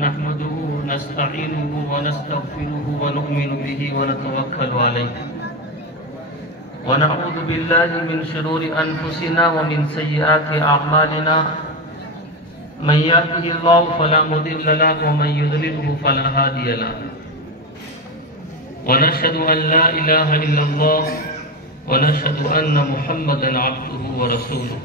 नहमदुहु व नस्तईनुहु व नस्तगफिरुहु व नु'मिनु बिही व नतवक्कलु अलैहि व नऊज़ु बिल्लाहि मिन शुरूरि अनफुसिना व मिन सय्यिआति अअमालिना मन यहदिहिल्लाहु फला मुदिल्ल लहु व मन युद्लिलहु फला हादिय लहु व नशहदु अन ला इलाहा इल्लल्लाह व नशहदु अन्न मुहम्मदन अब्दुहु व रसूलुहु।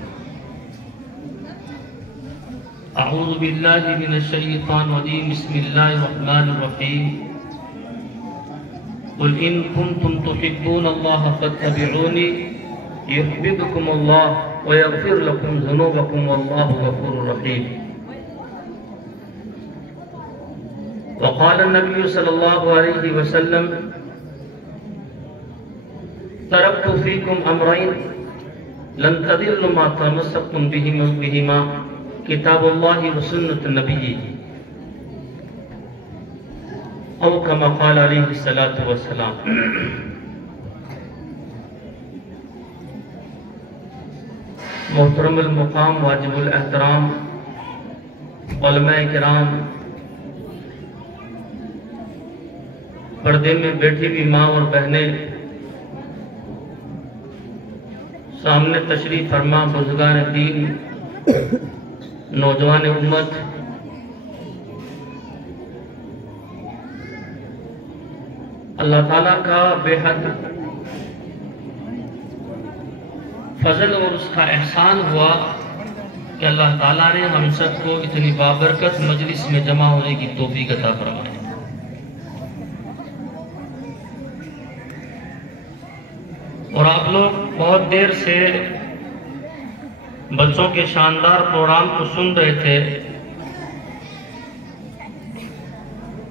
अऊज़ु बिल्लाहि मिनश शैतानिर रजीम। बिस्मिल्लाहिर रहमानिर रहीम। कुल इन कुंतुम तुहिब्बूनल्लाह फत्तबिऊनी युहब्बिबकुमुल्लाह व यगफिर लकुम ज़ुनूबकुम वल्लाहु गफूरुर रहीम। वक़ाल नबी सल्लल्लाहु अलैहि वसल्लम तरक्तु फ़ीकुम अमरैन लन तदिल्लु मा तमस्सक्तुम बिहिमा किताबुल्लाहि व सुन्नत नबी औ कमा क़ाल अलैहि सलातु वस्सलाम। मोहतरमुल मुक़ाम वाजिबुल एहतराम उलमाए किराम, पर्दे में बैठी हुई माँ और बहनें, सामने तशरीफ फरमा बुज़ुर्गान दीन, नौजवान उम्मत, अल्लाह ताला का बेहद फजल और उसका एहसान हुआ कि अल्लाह ताला ने हम सबको इतनी बाबरकत मजलिस में जमा होने की तौफीक अता फरमाई। और आप लोग बहुत देर से बच्चों के शानदार प्रोग्राम को सुन रहे थे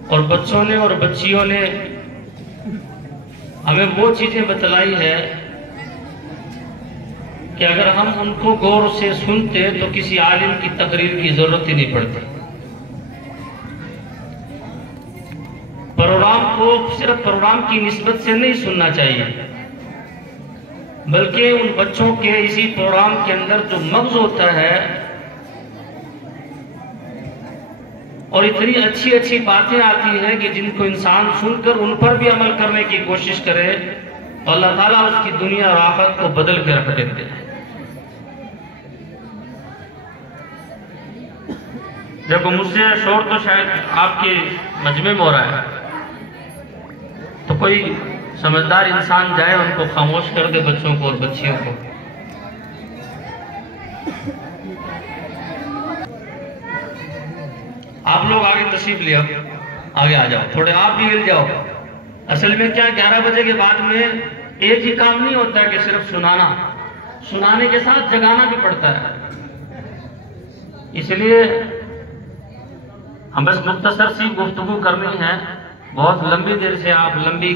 और बच्चों ने और बच्चियों ने हमें वो चीजें बतलाई है कि अगर हम उनको गौर से सुनते तो किसी आलिम की तकरीर की जरूरत ही नहीं पड़ती। प्रोग्राम को सिर्फ प्रोग्राम की निस्बत से नहीं सुनना चाहिए, बल्कि उन बच्चों के इसी प्रोग्राम के अंदर जो मग़ज़ होता है और इतनी अच्छी अच्छी बातें आती हैं कि जिनको इंसान सुनकर उन पर भी अमल करने की कोशिश करे तो अल्लाह ताला उसकी दुनिया और आखिरत को बदल के रख देते हैं। देखो, मुझसे शोर तो शायद आपके मजमे में हो रहा है, तो कोई समझदार इंसान जाए उनको खामोश कर दे, बच्चों को और बच्चियों को। आप लोग आगे तशरीफ ले आओ, आगे आ जाओ, थोड़े आप भी हिल जाओ। असल में क्या 11 बजे के बाद में एक ही काम नहीं होता है कि सिर्फ सुनाने के साथ जगाना भी पड़ता है। इसलिए हम बस मुख्तसर सी गुफ्तगू करनी है। बहुत लंबी देर से आप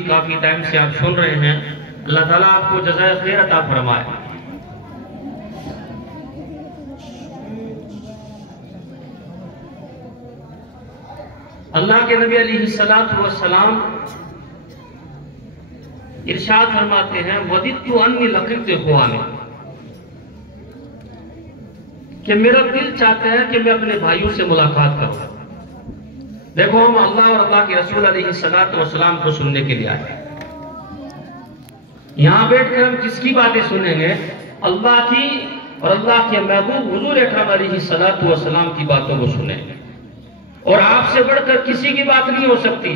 काफी टाइम से आप सुन रहे हैं। अल्लाह ताला आपको जज़ाए खैर अता फरमाए। अल्लाह के नबी अलैहिस्सलातु वस्सलाम इरशाद फरमाते हैं, वदित्तु अन्नी लक़ीतु इख़्वानी, कि मेरा दिल चाहता है कि मैं अपने भाइयों से मुलाकात करूं। देखो, हम अल्लाह और अल्लाह के रसूल अलैहिस्सलातु वस्सलाम को सुनने के लिए आए। यहां बैठकर हम किसकी बातें सुनेंगे? अल्लाह की और अल्लाह के महबूब हुजूर अकरम अलैहिस्सलातु वस्सलाम की बातों को सुनेंगे। और आपसे बढ़कर किसी की बात नहीं हो सकती,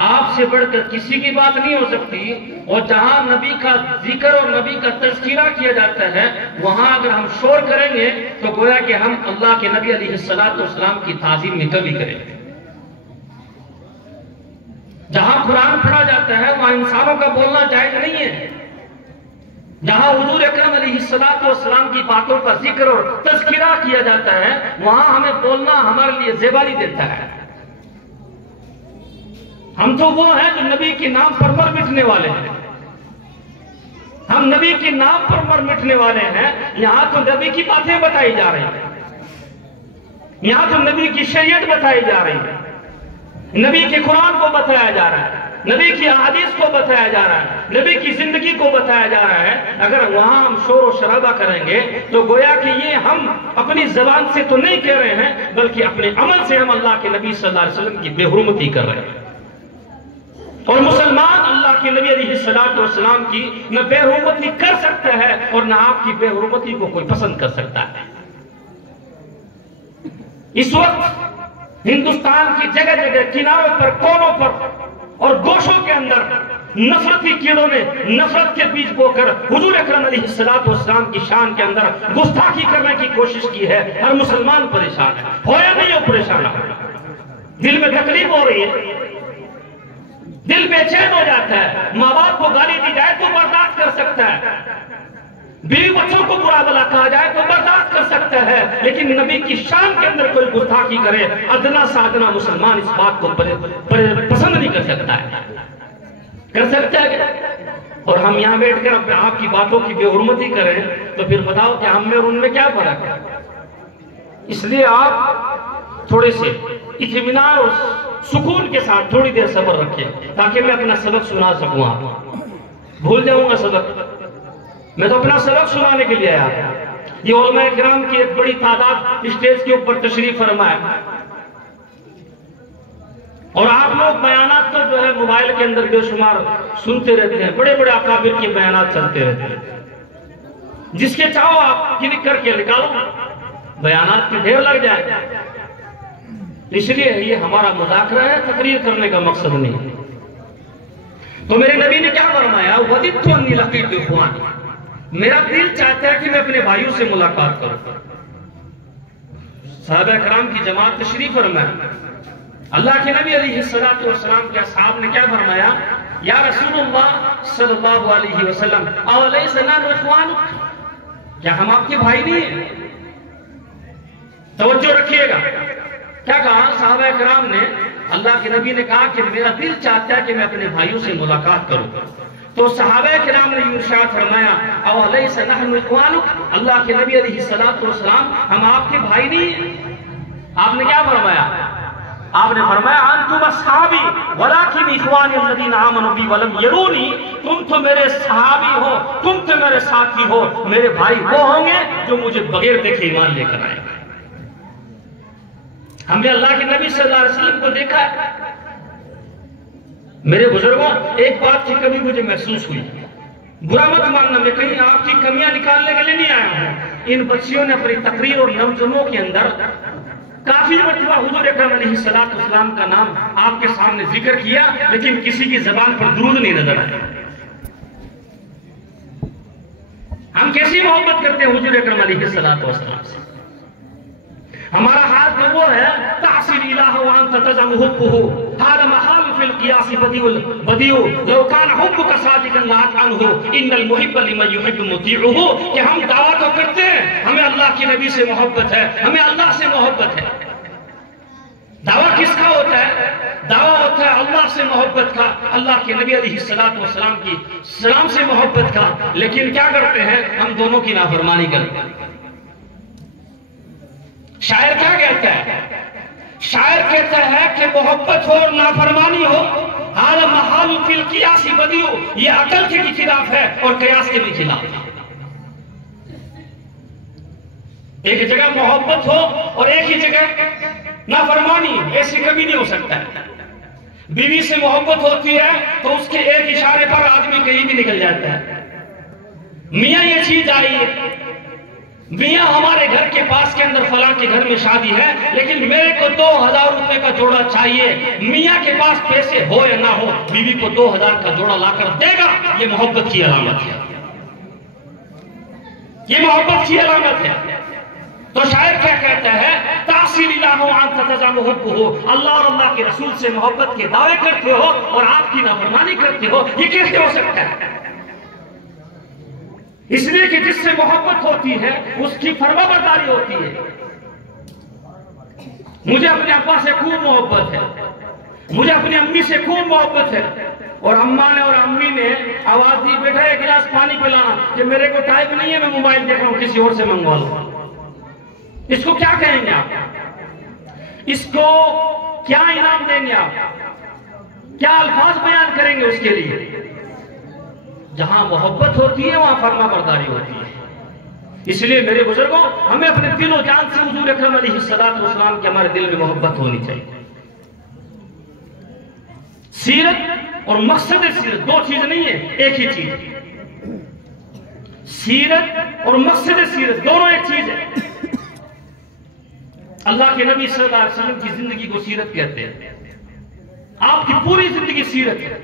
आपसे बढ़कर किसी की बात नहीं हो सकती। और जहां नबी का जिक्र और नबी का तज़किरा किया जाता है, वहां अगर हम शोर करेंगे तो गोया कि हम अल्लाह के नबी अलैहिस्सलातु वस्सलाम की ताज़ीम में कमी करेंगे। जहां कुरान पढ़ा जाता है वहां इंसानों का बोलना जायज नहीं है। जहां हुजूर अकरम अलैहिस्सलातु वस्सलाम की बातों का जिक्र और तज़किरा किया जाता है, वहां हमें बोलना हमारे लिए ज़ेबानी देता है। हम तो वो हैं जो नबी के नाम पर मर मिटने वाले हैं। हम नबी के नाम पर मर मिटने वाले हैं। यहां तो नबी की बातें बताई जा रही हैं, यहां तो नबी की शरीयत बताई जा रही है, नबी के कुरान को बताया जा रहा है। नबी की अहादीस को बताया जा रहा है, नबी की जिंदगी को बताया जा रहा है। अगर वहां हम शोर और शराबा करेंगे तो गोया कि ये हम अपनी जबान से तो नहीं कह रहे हैं, बल्कि अपने अमल से हम अल्लाह के नबी सल्लल्लाहु अलैहि वसल्लम की बेहुरमती कर रहे हैं। और मुसलमान अल्लाह के नबी अलैहिस्सलातु वस्सलाम की न बेहुरमती कर सकता है और न आपकी बेहुरमती को कोई पसंद कर सकता है। इस वक्त हिंदुस्तान की जगह जगह किनारों पर, कोनों पर और गोशों के अंदर नफरती कीड़ों ने नफरत के बीज बोकर हुजूर अकरम अलैहिस्सलातु वस्सलाम की शान के अंदर गुस्ताखी करने की कोशिश की है। हर मुसलमान परेशान है, हो या नहीं हो परेशान, दिल में तकलीफ हो रही है, दिल बेचैन हो जाता है। माँ बाप को गाली दी जाए तो बर्दाश्त कर सकता है, बीवी बच्चों को बुरा भला कहा जाए तो बर्दाश्त कर सकता है, लेकिन नबी की शान के अंदर कोई गुस्ताखी करे, अदना साधना मुसलमान इस बात को पसंद नहीं कर सकता है। कर सकता है? और हम यहाँ बैठकर आपकी बातों की बेहुरमती करें तो फिर बताओ कि हम में और उनमें क्या फर्क है। इसलिए आप थोड़े से इत्मीनान और सुकून के साथ थोड़ी देर सब्र रखें ताकि मैं अपना सबक सुना सकूं। आप भूल जाऊंगा सबक, मैं तो अपना सबक सुनाने के लिए आया। ये उलमा किराम की एक बड़ी तादाद स्टेज के ऊपर तशरीफ फरमा है और आप लोग बयानात तो जो है मोबाइल के अंदर बेशुमार सुनते रहते हैं, बड़े बड़े अकाबिर के बयानात चलते रहते हैं। जिसके चाहो आप क्लिक करके निकालो, बयानात के ढेर लग जाए। इसलिए ये हमारा मुज़ाकरा है, तकरीर करने का मकसद नहीं। तो मेरे नबी ने क्या फरमाया, वदित्तु अन्नी लक़ीतु इख़्वानी, मेरा दिल चाहता है कि मैं अपने भाइयों से मुलाकात करूं। सहाबा किराम की जमात तशरीफ फरमाया, अल्लाह के नबी अलैहिस्सलातु वस्सलाम के असहाब ने क्या फरमाया, या रसूलुल्लाह सल्लल्लाहु अलैहि वसल्लम अवलैसा नहनु इख़्वानुक, क्या हम आपके भाई नहीं हैं? तवज्जो रखिएगा, क्या कहा सहाबा किराम ने, अल्लाह के नबी ने कहा कि मेरा दिल चाहता है कि मैं अपने भाइयों से मुलाकात करूं। तो सहाबा किराम ने इरशाद फरमाया, अवलैसा नहनु इख़्वानुक, अल्लाह के नबी अलैहिस्सलातु वस्सलाम हम आपके भाई नहीं हैं? आपने क्या फरमाया? आपने फरमाया, अंतुम अस्हाबी वलाकिन इख़्वानी अल्लज़ीना आमनू बी वलम यरूनी, तुम तो मेरे सहाबी हो, तुम तो मेरे साथी हो, मेरे भाई वो होंगे जो मुझे बगैर देखे ईमान लेकर आए। हमने अल्लाह के नबी सल्लल्लाहु अलैहि वसल्लम को देखा है। मेरे बुजुर्गों, एक बात की कमी मुझे महसूस हुई, बुरा मत मानना, मैं कहीं आपकी कमियां निकालने के लिए नहीं आया हूं। इन बच्चियों ने अपनी तकरीर और नमजमों के अंदर काफी मरतबा हुजूर अकरम अलैहिस्सलातु वस्सलाम का नाम आपके सामने जिक्र किया, लेकिन किसी की जबान पर दुरूद नहीं नजर आया। हम कैसी मोहब्बत करते हैं हुजूर अकरम अलैहिस्सलातु वस्सलाम से। हमारा हाल तो वो है, तासीर इलाह व अंत तज़म हुब्बुहु हादा महल फिल क़ियास बदियु लौ कान हुब्बुका सादिक़न लाअनहु इन्नल मुहिब्ब लिमन युहिब्बु मुतीउहु, कि हम दावा तो करते हैं हमें अल्लाह के नबी से मोहब्बत है, हमें अल्लाह से मोहब्बत है। दावा किसका होता है? दावा होता है अल्लाह से मोहब्बत का, अल्लाह के नबी अलैहिस्सलातु वस्सलाम की सलाम से मोहब्बत का। लेकिन क्या करते हैं हम? दोनों की नाफरमानी करते हैं। शायर क्या कहता है? शायर कहता है कि मोहब्बत हो और नाफरमानी हो, हाल महल फिल क़ियास बदियु, ये अकल के भी खिलाफ है और कयास के भी खिलाफ है। एक जगह मोहब्बत हो और एक ही जगह नाफरमानी, ऐसे कभी नहीं हो सकता है। बीवी से मोहब्बत होती है तो उसके एक इशारे पर आदमी कहीं भी निकल जाता है, मियां ये चीज आई है, मियां हमारे घर के पास के अंदर फलां के घर में शादी है, लेकिन मेरे को 2000 रुपए का जोड़ा चाहिए। मियां के पास पैसे हो या ना हो, बीवी को 2000 का जोड़ा लाकर देगा। ये मोहब्बत की अलामत है, ये मोहब्बत की अलामत है। तो शायर क्या कहता है, तासीर इलाहु अंत तज़म हुब्बुहु, अल्लाह और अल्लाह के रसूल से मोहब्बत के दावे करते हो और आपकी नाफरमानी करते हो, ये कैसे हो सकता है? इसलिए कि जिससे मोहब्बत होती है उसकी फरमाबरदारी होती है। मुझे अपने अब्बा से खूब मोहब्बत है, मुझे अपनी अम्मी से खूब मोहब्बत है, और अम्मा ने और अम्मी ने आवाज दी, बेटा एक गिलास पानी पिलाना, कि मेरे को टाइम नहीं है, मैं मोबाइल देख रहा हूं, किसी और से मंगवा लो। इसको क्या कहेंगे आप? इसको क्या इनाम देंगे आप? क्या अल्फाज बयान करेंगे उसके लिए? जहां मोहब्बत होती है वहां फर्मा बरदारी होती है। इसलिए मेरे बुजुर्गों, हमें अपने दिल और जान से हुजूर अकरम अलैहिस्सलाम की हमारे दिल में मोहब्बत होनी चाहिए। सीरत और मकसद सीरत दो चीज नहीं है, एक ही चीज है। सीरत और मकसद सीरत दोनों एक चीज है। अल्लाह के नबी सल्लल्लाहु अलैहि वसल्लम की जिंदगी को सीरत कहते हैं। आपकी पूरी जिंदगी सीरत है।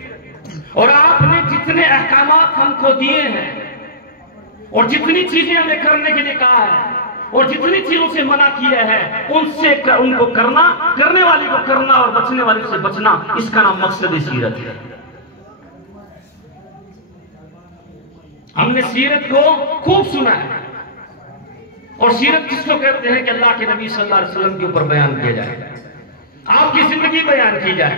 और आपने जितने अहकामात हमको दिए हैं और जितनी चीजें हमें करने के लिए कहा है और जितनी चीजों से मना किया है उनसे उनको करना, करने वाली को करना और बचने वाली से बचना, इसका नाम मकसद सीरत है। हमने सीरत को खूब सुना है। और सीरत किसको कहते हैं कि अल्लाह के नबी सल्लल्लाहु अलैहि वसल्लम के ऊपर बयान किया जाए, आपकी जिंदगी बयान की जाए,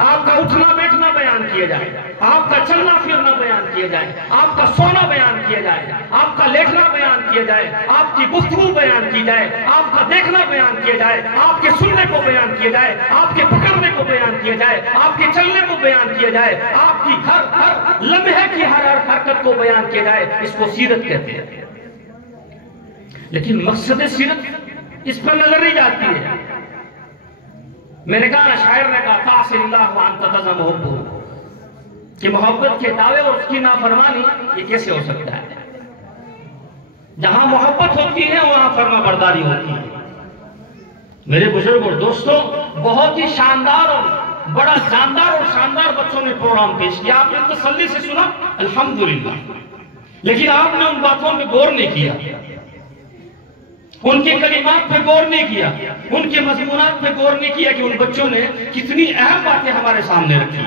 आपका उठना बैठना बयान किया जाए, आपका चलना फिरना बयान किया जाए, आपका सोना बयान किया जाए, आपका लेटना बयान किया जाए, आपकी गुफ्तगू बयान की जाए, आपका देखना बयान किया जाए, आपके सुनने को बयान किया जाए, आपके पकड़ने को बयान किया जाए, आपके चलने को बयान किया जाए, आपकी हर लम्हे की हर हरकत को बयान किया जाए। इसको सीरत कहते हैं। लेकिन मकसद सीरत इस पर नजर नहीं जाती है। मैंने कहा, शायर ने कहा कि मोहब्बत के दावे और उसकी नाफरमानी ये कैसे हो सकता है? जहां मोहब्बत होती है वहां फर्मा बरदारी होती है। मेरे बुजुर्गों दोस्तों, बहुत ही शानदार और बड़ा जानदार और शानदार बच्चों ने प्रोग्राम पेश किया। आपने तसल्ली से सुना, अल्हम्दुलिल्लाह। लेकिन आपने उन बातों में गौर नहीं किया, उनके कलिमात पे गौर नहीं किया, उनके मजमूनात पे गौर नहीं किया कि उन बच्चों ने कितनी अहम बातें हमारे सामने रखी।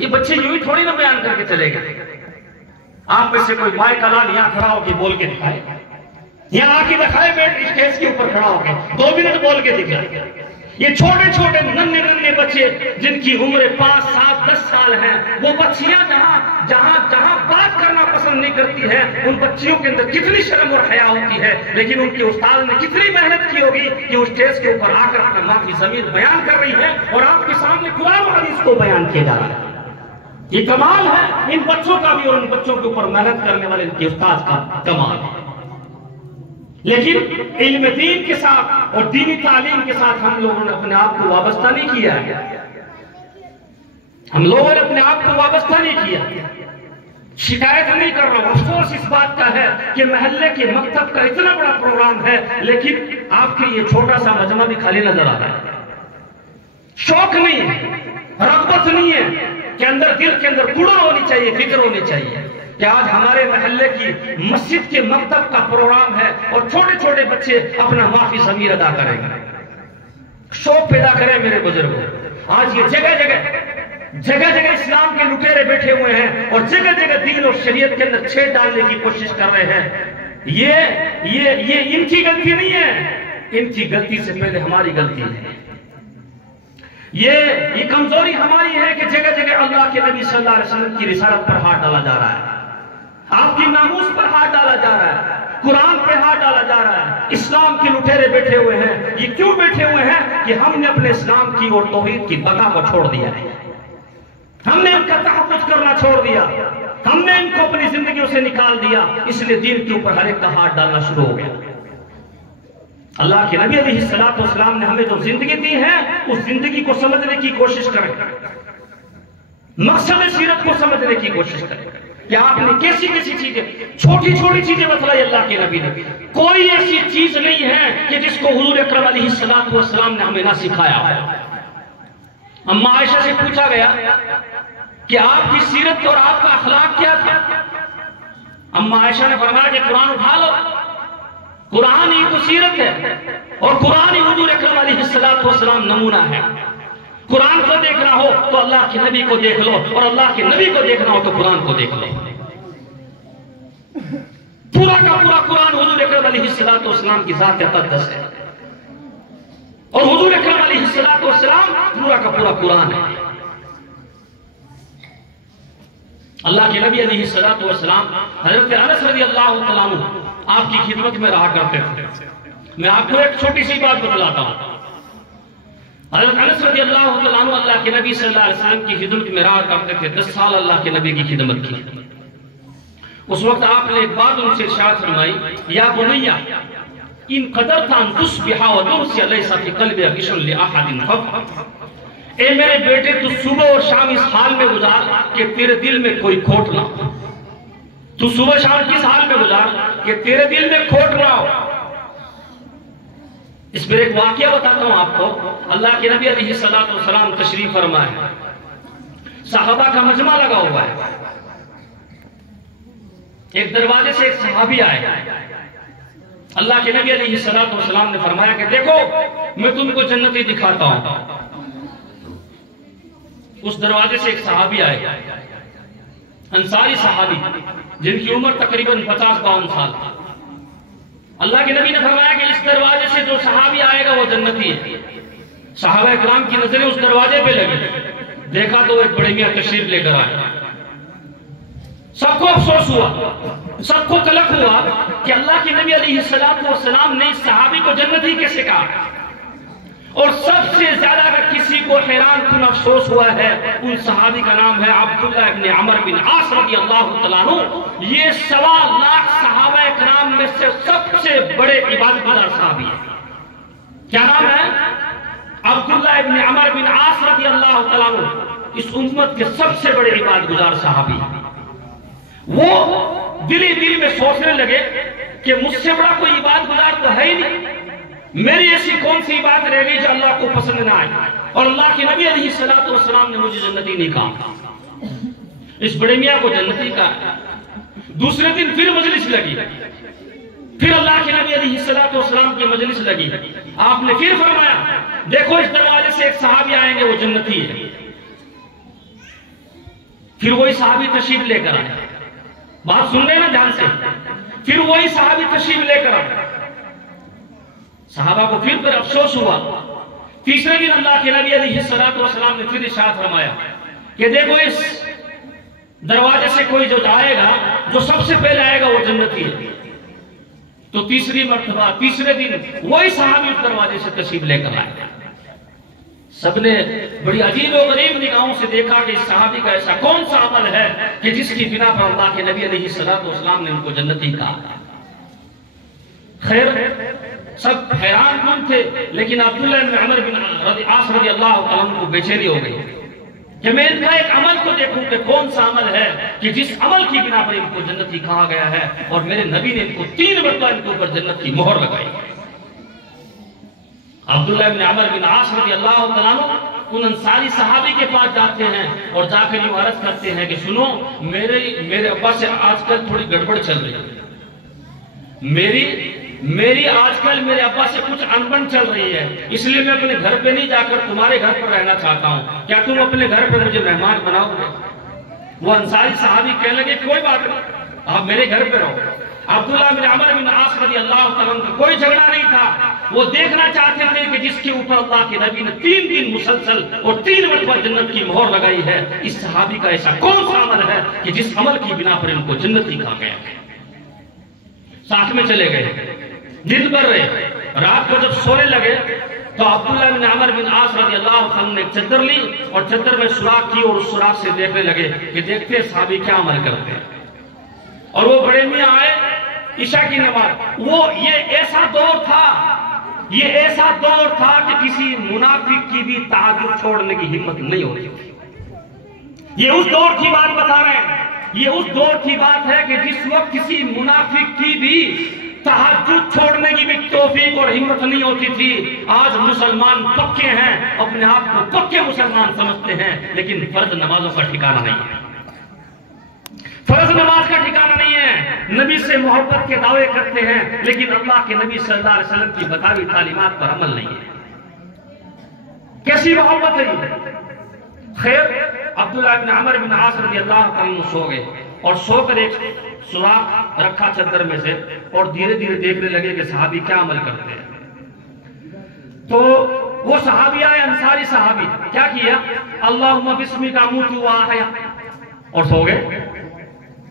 ये बच्चे यूं ही थोड़ी ना बयान करके चले गए। आप में से कोई माए कलाल यहां खड़ा होकर बोल के दिखाए, यहां आके दिखाए, बैठ स्टेज के ऊपर खड़ा होकर 2 मिनट बोल के दिखाए। ये छोटे छोटे नन्हे नन्हे बच्चे जिनकी उम्र 5, 7, 10 साल है, वो बच्चियां जहां जहां जहां बात करना पसंद नहीं करती है, उन बच्चियों के अंदर कितनी शर्म और हया होती है। लेकिन उनके उस्ताद ने कितनी मेहनत की होगी कि उस स्टेज के ऊपर आकर अपना माँ की ज़मीर बयान कर रही है और आपके सामने कुरान और हदीस को बयान किया जा रहा है। ये कमाल है इन बच्चों का भी और उन बच्चों के ऊपर मेहनत करने वाले इनके उस्ताद का कमाल है। लेकिन इल्म दीन के साथ और दीनी तालीम के साथ हम लोगों ने अपने आप को वाबस्ता नहीं किया है। हम लोगों ने अपने आप को वाबस्ता नहीं किया। शिकायत नहीं कर रहा हूं, अफसोस इस बात का है कि महल्ले के मकतब का इतना बड़ा प्रोग्राम है, लेकिन आपके ये छोटा सा मजमा भी खाली नजर आ रहा है। शौक नहीं है, रग़बत नहीं है कि अंदर दिल के अंदर कुड़र होनी चाहिए, फिक्र होनी चाहिए कि आज हमारे महल्ले की मस्जिद के मकतब का प्रोग्राम है और छोटे छोटे बच्चे अपना माफी ज़मीर अदा करेंगे। शौक पैदा करें मेरे बुजुर्गों। आज ये जगह जगह इस्लाम के लुटेरे बैठे हुए हैं और जगह जगह दीन और शरीयत के अंदर छेद डालने की कोशिश कर रहे हैं। ये इनकी गलती नहीं है, इनकी गलती से पहले हमारी गलती है। ये कमजोरी हमारी है कि जगह जगह अल्लाह के नबी सल्लल्लाहु अलैहि वसल्लम की रिसालत पर हाथ डाला जा रहा है, आपकी नामूस पर हाथ डाला जा रहा है, कुरान पे हाथ डाला जा रहा है। इस्लाम के लुटेरे बैठे हुए हैं। ये क्यों बैठे हुए हैं कि हमने अपने इस्लाम की और तौहीद की बका को छोड़ दिया है, हमने इनका तहफ़्फ़ुज़ करना छोड़ दिया, हमने इनको अपनी जिंदगियों से निकाल दिया। इसलिए दीन के ऊपर हर एक का हाथ डालना शुरू हो गया। अल्लाह के नबी अलैहिस्सलातु वस्सलाम ने हमें जो जिंदगी दी है उस जिंदगी को समझने की कोशिश करें, मकसद सीरत को समझने की कोशिश करें कि आपने कैसी कैसी चीजें, छोटी छोटी चीजें बतलाई अल्लाह के नबी ने। कोई ऐसी चीज नहीं है कि जिसको हुजूर अकरम अलैहिस्सलातु वस्सलाम ने हमें ना सिखाया है। अम्मा आयशा से पूछा गया कि आपकी सीरत और आपका अखलाक क्या था? अम्मा आयशा ने फरमाया कि कुरान उठा लो, कुरान ही तो सीरत है और कुरान ही हुजूर अकरम अलैहिस्सलातु वस्सलाम नमूना है। कुरान को देखना हो तो अल्लाह के नबी को देख लो और अल्लाह के नबी को देखना हो तो कुरान को देख लो। पूरा का पूरा कुरान हुजूर अकरम अलैहिस्सलातु वस्सलाम की ज़ात अक़द्दस है और हुजूर अकरम अलैहिस्सलातु वस्सलाम पूरा का पूरा कुरान है। अल्लाह के नबी अलैहिस्सलातु वस्सलाम हज़रत अनस रज़ियल्लाहु तआला अन्हु आपकी खिदमत में रहा करते थे। मैं आपको एक छोटी सी बात बतलाता हूं। हज़रत अनस रज़ियल्लाहु तआला अन्हु अल्लाह के नबी सल्लल्लाहु अलैहि वसल्लम की खिदमत में रहा करते थे। 10 साल अल्लाह के नबी की खिदमत की। उस वक्त आपने एक बात उनसे इरशाद फरमाई, या बुनैया इन कदर था तुस्बिहा व तुमसी लैसा फी क़ल्बि गिशन लि अहदिन फ़क़त। ए मेरे बेटे, तू सुबह और शाम इस हाल में गुजार कि तेरे दिल में कोई खोट ना हो। तू सुबह शाम किस हाल में गुजार कि तेरे दिल में खोट ना हो। इस पर एक वाकया बताता हूं आपको। अल्लाह के नबी अलैहिस्सलातु वस्सलाम तशरीफ फरमाए, सहाबा का मजमा लगा हुआ है। एक दरवाजे से एक सहाबी आए। अल्लाह के नबी अलैहिस्सलातु वस्सलाम ने फरमाया कि देखो मैं तुमको जन्नती दिखाता हूं। उस दरवाजे से एक सहाबी आए, अंसारी सहाबी, जिनकी उम्र तकरीबन 50-52 साल। अल्लाह के नबी ने फरमाया कि इस दरवाजे से जो सहाबी आएगा वो जन्नती है। सहाबा किराम की नजरें उस दरवाजे पे लगी। देखा तो एक बड़े मियां तशरीफ लेकर आए। सबको अफसोस हुआ, सबको कलक हुआ कि अल्लाह के नबी अलैहिस्सलातु वस्सलाम ने इस सहाबी को जन्नती कैसे कहा। और सबसे ज्यादा अगर किसी को हैरान कुन अफसोस हुआ है, उन सहाबी का नाम है अब्दुल्लाह इब्न अमर बिन आस रज़ियल्लाहु तआला अन्हु। ये 1.25 लाख सहाबा किराम में से सबसे बड़े इबादतगुजार सहाबी है। क्या नाम है? अब्दुल्लाह इब्न अमर बिन आस रज़ियल्लाहु तआला अन्हु। इस उम्मत के सबसे बड़े इबादतगुजार सहाबी। वो दिल में सोचने लगे कि मुझसे बड़ा कोई इबादतगुजार तो है ही नहीं। मेरी ऐसी कौन सी बात रह गई जो अल्लाह को पसंद ना आए। और अल्लाह के नबी अलैहिस्सलातु वस्सलाम ने मुझे जन्नती नहीं कहा, इस बड़े मियां को जन्नती कहा। दूसरे दिन फिर मजलिस लगी, फिर अल्लाह के नबी अलैहिस्सलातु वस्सलाम की मजलिस लगी। आपने फिर फरमाया देखो इस दरवाजे से एक सहाबी आएंगे वो जन्नती है। फिर वही सहाबी तशरीफ लेकर आए। बात सुन रहे ना ध्यान से। फिर वही सहाबी तशरीफ लेकर आए। सहाबा को फिर अफसोस हुआ। तीसरे दिन अल्लाह के नबी अलैहिस्सलातु वस्सलाम ने फिर इरशाद फरमाया कि देखो इस दरवाजे से कोई जो आएगा, जो सबसे पहले आएगा वो जन्नती है। तो तीसरी मर्तबा तीसरे दिन वही सहाबी उस दरवाजे से तशरीफ लेकर आए। सबने बड़ी अजीब और गरीब निगाहों से देखा कि इस सहाबी का ऐसा कौन सा अमल है कि जिसकी बिना पर अल्लाह के नबी अलैहिस्सलातु वस्सलाम ने उनको जन्नती कहा। खैर सब हैरान कौन थे, लेकिन अब्दुल्लाह इब्न अमर बिन आस रज़ियल्लाहु तआला अन्हु को बेचैनी हो गई कि मैं इनका एक अमल को देखूं कि कौन सा अमल है कि जिस अमल की बिना पर इनको जन्नती कहा गया है। और मेरे नबी ने इनको 3 मरतबा इनके ऊपर जन्नत की मोहर लगाई। अब्दुल्लाह इब्न अमर बिन आस रज़ियल्लाहु तआला अन्हु उन अंसारी सहाबी के पास जाते हैं और जाकर यूं अर्ज करते हैं कि सुनो, मेरे अब्बा से आजकल थोड़ी गड़बड़ चल रही है। मेरी आजकल मेरे अब्बा से कुछ अनबन चल रही है, इसलिए मैं अपने घर पे नहीं जाकर तुम्हारे घर पर रहना चाहता हूँ। क्या तुम अपने घर पर मुझे मेहमान बनाओगे? वो अंसारी सहाबी कहने लगे कोई बात नहीं, आप मेरे घर पे रहो। अब्दुल्लाह बिन अमर बिन आस रज़ियल्लाहु तआला अन्हु कोई झगड़ा नहीं था। वो देखना चाहते थे कि जिसके ऊपर अल्लाह के नबी ने 3 दिन मुसलसल और 3 मरतबा जन्नत की मोहर लगाई है, इस सहाबी का ऐसा कौन सा अमल है कि जिस अमल की बिना पर इनको जन्नती कहा गया है। साथ में चले गए, जिद कर रहे। रात को जब सोने लगे तो अब्दुल्लाह बिन अमर बिन आस रज़ियल्लाहु अन्हु ने चद्दर ली और चद्दर में सुराख की और उस सुराख से देखने लगे कि देखते सहाबी क्या अमल करते हैं। और वो बड़े मियां आए ईशा की नमाज। ये ऐसा दौर था कि किसी मुनाफिक की भी तहज्जुद छोड़ने की हिम्मत नहीं होती थी। ये उस दौर की बात बता रहे हैं। ये उस दौर की बात है कि जिस वक्त किसी मुनाफिक की भी तहज्जुद छोड़ने की भी तौफीक और हिम्मत नहीं होती थी। आज मुसलमान पक्के हैं, अपने आप को पक्के मुसलमान समझते हैं, लेकिन फर्ज नमाजों का ठिकाना नहीं है। फर्ज नमाज का ठिकाना नहीं है। नबी से मोहब्बत के दावे करते हैं, लेकिन अल्लाह के नबी सल्लल्लाहु अलैहि वसल्लम की बताई तालीमात पर अमल नहीं है। कैसी मोहब्बत है? खैर अब्दुल्लाह बिन अमर बिन आस रज़ियल्लाहु अन्हु सो गए और सोकर एक सुराख रखा चद्दर में से और धीरे धीरे देखने लगे कि सहाबी क्या अमल करते हैं। तो वो सहाबी आए, अंसारी सहाबी। क्या किया? अल्लाहुम्मा बिस्मिका मुतु व अहया, और सो गए।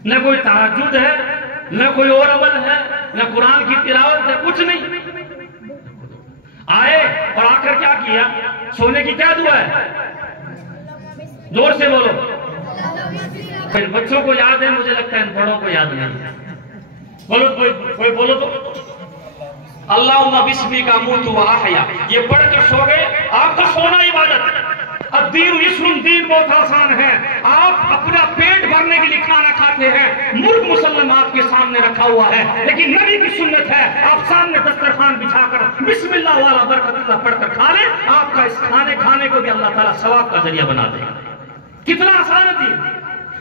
न कोई तहज्जुद है, न कोई और अमल है, न कुरान की तिलावत है, कुछ नहीं। आए और आकर क्या किया? सोने की क्या दुआ है? जोर से बोलो। इन बच्चों को याद है, मुझे लगता है इन बड़ों को याद नहीं। बोलो कोई बोलो तो। अल्लाहुम्मा बिस्मिका मुतु व अहया। ये पढ़कर सो गए, आपका सोना इबादत। अब दीन इसरुन, दीन बहुत आसान है। आप अपना पेट भरने के लिए खाना खाते हैं, मुर्ग मुसल्लम आपके सामने रखा हुआ है, लेकिन नबी की सुन्नत है आप सामने दस्तरखान बिछाकर बिस्मिल्लाह वाला बरकतुल्लाह पढ़कर खा ले। आपका इस खाने को भी अल्लाह ताला सवाब का जरिया बना देगा। कितना आसान है दीन।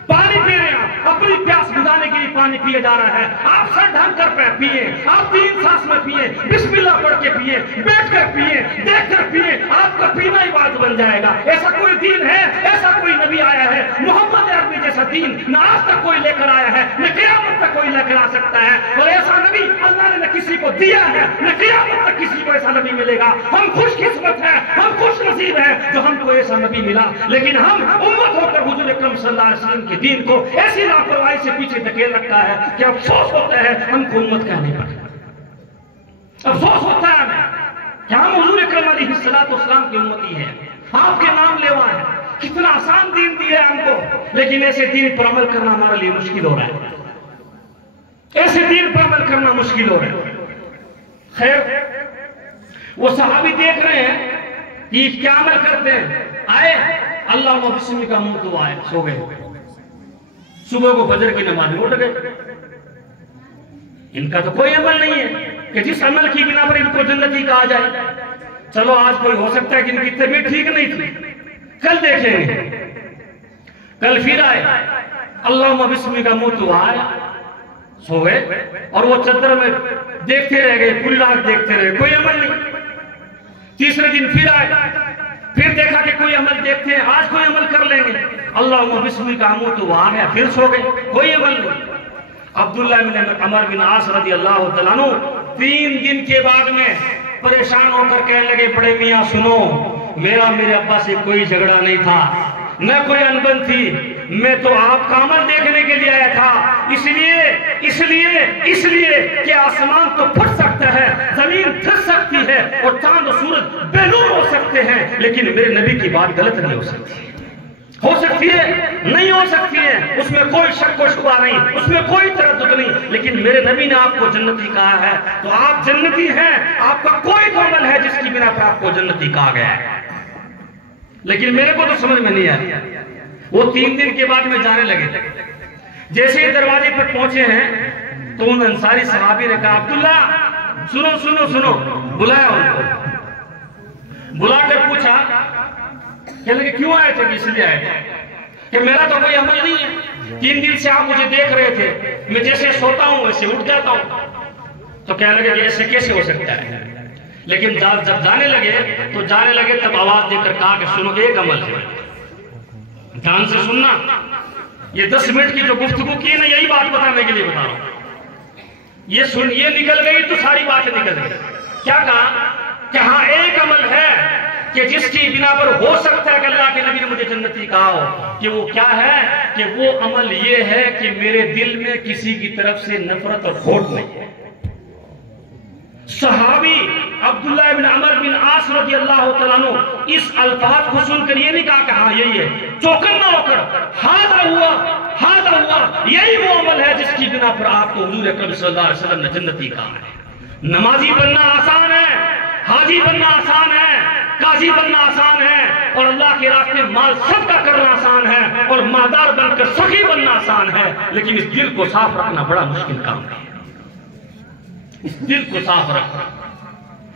पानी पी रहे हैं, अपनी प्यास बुझाने के लिए पानी पिए जा रहा है, आप सर ढक कर पिए, आप 3 सांस में पिए, बिस्मिल्लाह पढ़ के पिए, बैठ कर पिए, देख कर पिए, आपका पीना ही बात बन जाएगा। ऐसा कोई दीन है, ऐसा कोई नबी आया है, मोहम्मद अरबी जैसा दीन न आज तक कोई लेकर आया है, न क़यामत तक कोई लेकर आ सकता है। और ऐसा नबी अल्लाह ने न किसी को दिया है, न क़यामत तक किसी को ऐसा नबी मिलेगा। हम खुशकिस्मत हैं, हम खुश नसीब हैं जो हमको ऐसा नबी मिला। लेकिन हम उम्मत होकर हुजूर अकरम सल्लल्लाहु अलैहि वसल्लम के दीन को ऐसी लापरवाही से पीछे धकेल रखा है कि अफसोस होता है हमको उम्मत कहने पर। अफसोस होता है हमें कि हम हुजूर अकरम अलैहिस्सलाम की उम्मती हैं, आपके नाम लेवा है। कितना आसान दीन दिया है हमको, लेकिन ऐसे दीन पर अमल करना हमारे लिए मुश्किल हो रहा है। ऐसे दीन पर अमल करना मुश्किल हो रहा है। खैर, वो सहाबी देख रहे हैं कि क्या अमल करते हैं। आए अल्लाह बिस्मिल्लाह का मुंह तो आए, सो गए। सुबह को फजर की नमाज उठ गए। इनका तो कोई अमल नहीं है कि जिस अमल की बिना पर इनको जन्नती कहा जाए। चलो आज कोई हो सकता है कि इनकी तबीयत ठीक नहीं थी, कल देखेंगे। कल फिर आए अल्लाह बिस्मिल्लाह का मुंह तो आए, सो गए और वो चद्दर में देखते रह गए, पूरी रात देखते रहे, कोई अमल नहीं। तीसरे दिन फिर आए, फिर देखा कि कोई अमल देखते हैं, आज कोई अमल कर लेंगे। अल्लाह बिस्मिल्लाह का मुंह तो आ गया, फिर सो गए, कोई अमल नहीं। अब्दुल्लाह बिन अमर बिन आस रज़ियल्लाहु तआला अन्हु 3 दिन के बाद में परेशान होकर कहने लगे, बड़े मियाँ सुनो, मेरा मेरे अब्बा से कोई झगड़ा नहीं था, न कोई अनबन थी, मैं तो आपका अमल देखने के लिए आया था। इसलिए कि आसमान तो फट सकता है, जमीन धस सकती है और चांद और सूरज बेनूर हो सकते हैं, लेकिन मेरे नबी की बात गलत नहीं हो सकती। हो सकती है, नहीं हो सकती है, उसमें कोई शक व शुबा नहीं, उसमें कोई तरद्दुद नहीं, लेकिन मेरे नबी ने आपको जन्नती कहा है तो आप जन्नती हैं। आपका कोई तो अमल है जिसकी बिना पर आपको जन्नती कहा गया है। लेकिन मेरे को तो समझ में नहीं आया। वो 3 दिन के बाद में जाने लगे। जैसे ही दरवाजे पर पहुंचे हैं तो उन अंसारी सहाबी ने कहा, अब्दुल्ला सुनो सुनो सुनो। बुलाया उनको, बुलाकर पूछा, कहने लगे क्यों आए थे? इसलिए आए थे कि मेरा तो कोई अमल नहीं है, 3 दिन से आप मुझे देख रहे थे, मैं जैसे सोता हूं वैसे उठ जाता हूं। तो कहने लगे ऐसे कैसे हो सकता है? लेकिन जब जाने लगे तब आवाज देकर कहा कि सुनो, एक अमल है, ध्यान से सुनना। ये 10 मिनट की जो गुफ्तगू की है ना, यही बात बताने के लिए बता रहा हूं। ये निकल गई तो सारी बातें निकल गई। क्या कहा कि हाँ, एक अमल है कि जिसकी बिना पर हो सकता है कि अल्लाह के नबी ने मुझे जन्नती कहा हो। कि वो क्या है? कि वो अमल ये है कि मेरे दिल में किसी की तरफ से नफरत और खोट नहीं है। सहाबी अब्दुल्लाह इब्न अमर बिन आस रज़ियल्लाहु तआला अन्हु इस अल्फाज को सुनकर ये नहीं कहा कि हाँ यही है, चौकन्ना होकर हादा हुआ, यही वो अमल है जिसकी बिना पर आपको हुजूर अकरम सल्लल्लाहु अलैहि वसल्लम ने जन्नती कहा है। नमाजी बनना आसान है, हाजी बनना आसान है, काजी बनना आसान है, और अल्लाह के रास्ते में माल सदका करना आसान है, और मादार बनकर सखी बनना आसान है, लेकिन इस दिल को साफ रखना बड़ा मुश्किल काम है। इस दिल को साफ रखो,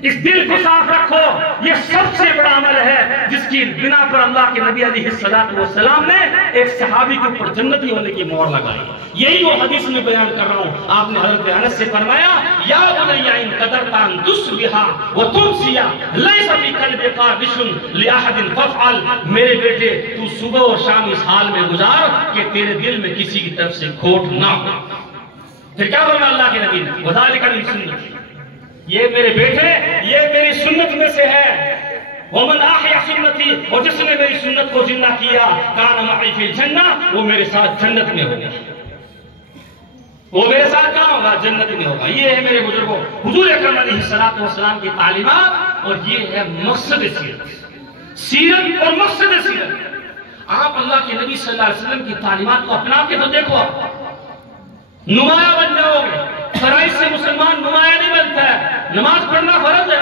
इस दिल को साफ रखो। ये सबसे बड़ा अमल है जिसकी बिना पर अल्लाह के नबी अलैहिस्सलातु वस्सलाम ने एक सहाबी के ऊपर जन्नती होने की मोहर लगाई। यही वो हदीस में बयान कर रहा हूं। आपने हजरत अनस से फरमाया, या बुनैया इन कदरतान तुस्बिहा व तुमसिया लैसा फी कल्बिका बिशुन लिअहदिन फफअल। मेरे बेटे, तू सुबह और शाम इस हाल में गुजार कि तेरे दिल में किसी की तरफ से खोट ना हो। फिर क्या बोला अल्लाह के नबी ने? वज़ालिका मिन सुन्नती, ये मेरे बेटे, ये मेरी सुन्नत में से है। वमन अहया सुन्नती, और जिसने मेरी सुन्नत को जिंदा किया, कान मई फिल जन्ना, वो मेरे साथ जन्नत में होगा। वो मेरे साथ कहाँ होगा? जन्नत में होगा। ये है मेरे बुजुर्गों हुजूर अकरम अलैहिस्सलातु वस्सलाम की तालीमात, और ये है मकसद सीरत। सीरत और मकसद सीरत। आप अल्लाह के नबी सल्लल्लाहु अलैहि वसल्लम की तालीमात को अपना के तो देखो, आप नुमाया बन जाओगे। फराइज से मुसलमान नुमाया नहीं बनता है। नमाज पढ़ना फर्ज है,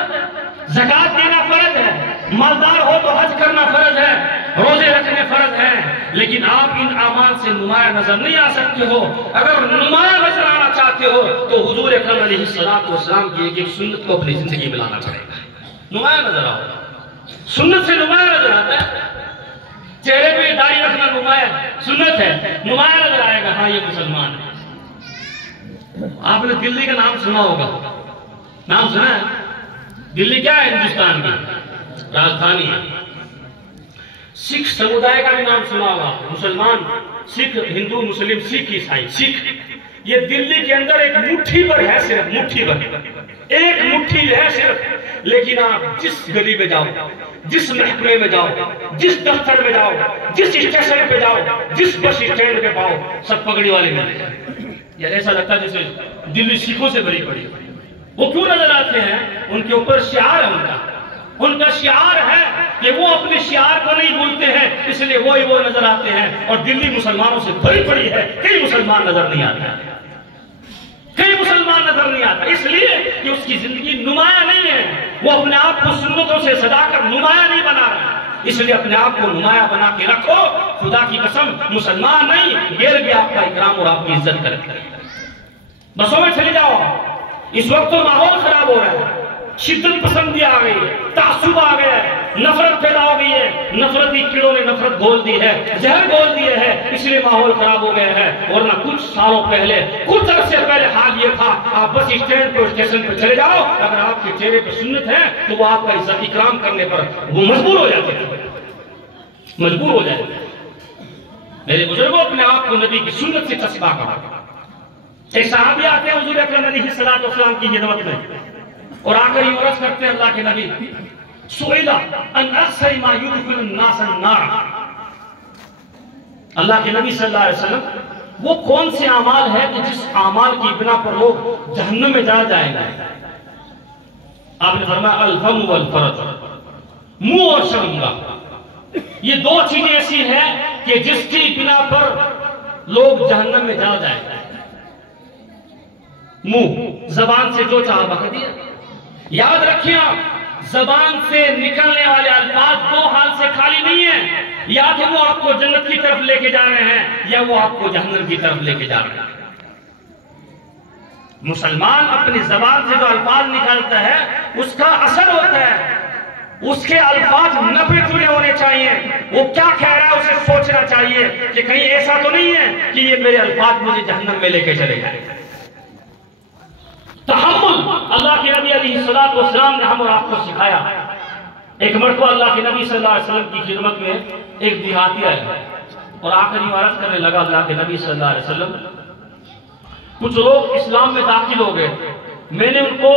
ज़कात देना फर्ज है, मालदार हो तो हज करना फर्ज है, रोजे रखने फर्ज है, लेकिन आप इन आमाल से नुमाया नजर नहीं आ सकते हो। अगर नुमाया नजर आना चाहते हो तो हुजूर अकरम अलैहिस्सलातु वस्सलाम की एक सुन्नत को अपनी जिंदगी में लाना पड़ेगा। नुमाया नजर आओ, सुन्नत से नुमाया नजर आता है। चेहरे पे दाढ़ी रखना नुमाया सुन्नत है, नुमाया नजर आएगा हाँ ये मुसलमान है। आपने दिल्ली का नाम सुना होगा, नाम सुना है? दिल्ली क्या है? हिंदुस्तान की राजधानी है। सिख समुदाय का भी नाम सुना होगा, मुसलमान, सिख, हिंदू, मुस्लिम, सिख, ईसाई। सिख ये दिल्ली के अंदर एक मुट्ठी पर है, सिर्फ मुट्ठी पर, एक मुट्ठी है सिर्फ। लेकिन आप जिस गली में जाओ, जिस महकमे में जाओ, जिस दफ्तर में जाओ, जिस स्टेशन पे जाओ, जिस बस स्टैंड पे पाओ, सब पगड़ी वाले मिलेंगे। यार ऐसा लगता है जैसे दिल्ली सिखों से भरी पड़ी। वो क्यों नजर आते हैं? उनके ऊपर शियार है, उनका शियार है कि वो अपने शियार को नहीं भूलते हैं, इसलिए वो नजर आते हैं। और दिल्ली मुसलमानों से भरी पड़ी है, कई मुसलमान नजर नहीं आते, कई मुसलमान नजर नहीं आता, इसलिए कि उसकी जिंदगी नुमाया नहीं है। वो अपने आप को सुन्नतों से सजाकर नुमाया नहीं बना रहा, इसलिए अपने आप को नुमाया बना के रखो। खुदा की कसम मुसलमान नहीं, गैर भी आपका इकराम और आपकी इज्जत करे। बसों में चले जाओ, इस वक्त तो माहौल खराब हो रहा है, शिद्दत पसंदी आ गई है, तासुब आ गया है, नफरत पैदा हो गई है, नफरती कीड़ों ने नफरत घोल दी है, जहर घोल दिए है, इसलिए माहौल खराब हो गया है। वरना कुछ सालों पहले, कुछ अरसे पहले हाल ये था, आप बस स्टैंड पे स्टेशन पे चले जाओ, अगर आपके चेहरे पे सुन्नत है तो वो आपका इज्जत इकराम करने पर वो मजबूर हो जाते हैं, मजबूर हो जाते हैं। मेरे बुजुर्गों, अपने आप को नबी की सुन्नत से चस्पा करो। एक सहाबी आते हैं हुजूर अकरम अलैहिस्सलातु वस्सलाम की खिदमत में और आकर ये अर्ज करते हैं अल्लाह के नबी, सुइला अन अक्सर मा युदखिलुन नास अन्नार। अल्लाह के नबी सल्लल्लाहु अलैहि वसल्लम, वो कौन से अमाल है कि जिस अमाल की बिना पर लोग जहन्नम में चला जाएंगे? आपने फरमाया अल फम वल फरज, मुंह और शर्मगा। ये दो चीजें ऐसी हैं कि जिसकी बिना पर लोग जहन्नम में चला जाएंगे। मुंह, जबान से जो चाहा बक दिया। याद रखिए, जबान से निकलने वाले अल्फाज दो हाल से खाली नहीं है, या तो वो आपको जन्नत की तरफ लेके जा रहे हैं या वो आपको जहन्नम की तरफ लेके जा रहे हैं। मुसलमान अपनी जबान से जो अल्फाज निकालता है उसका असर होता है, उसके अल्फाज नफे जुड़े होने चाहिए। वो क्या कह रहा है उसे सोचना चाहिए कि कहीं ऐसा तो नहीं है कि ये मेरे अल्फाज मुझे जहन्नम में लेके चले जाए। तहम्मुल अल्लाह के नबी अलैहिस्सलातु वस्सलाम ने हम और आपको सिखाया। एक मरतबा अल्लाह के नबी सल्लल्लाहु अलैहि वसल्लम की खिदमत में एक देहाती आया और आकर इबारत करने लगा, अल्लाह के नबी सल्लल्लाहु अलैहि वसल्लम, कुछ लोग इस्लाम में दाखिल हो गए, मैंने उनको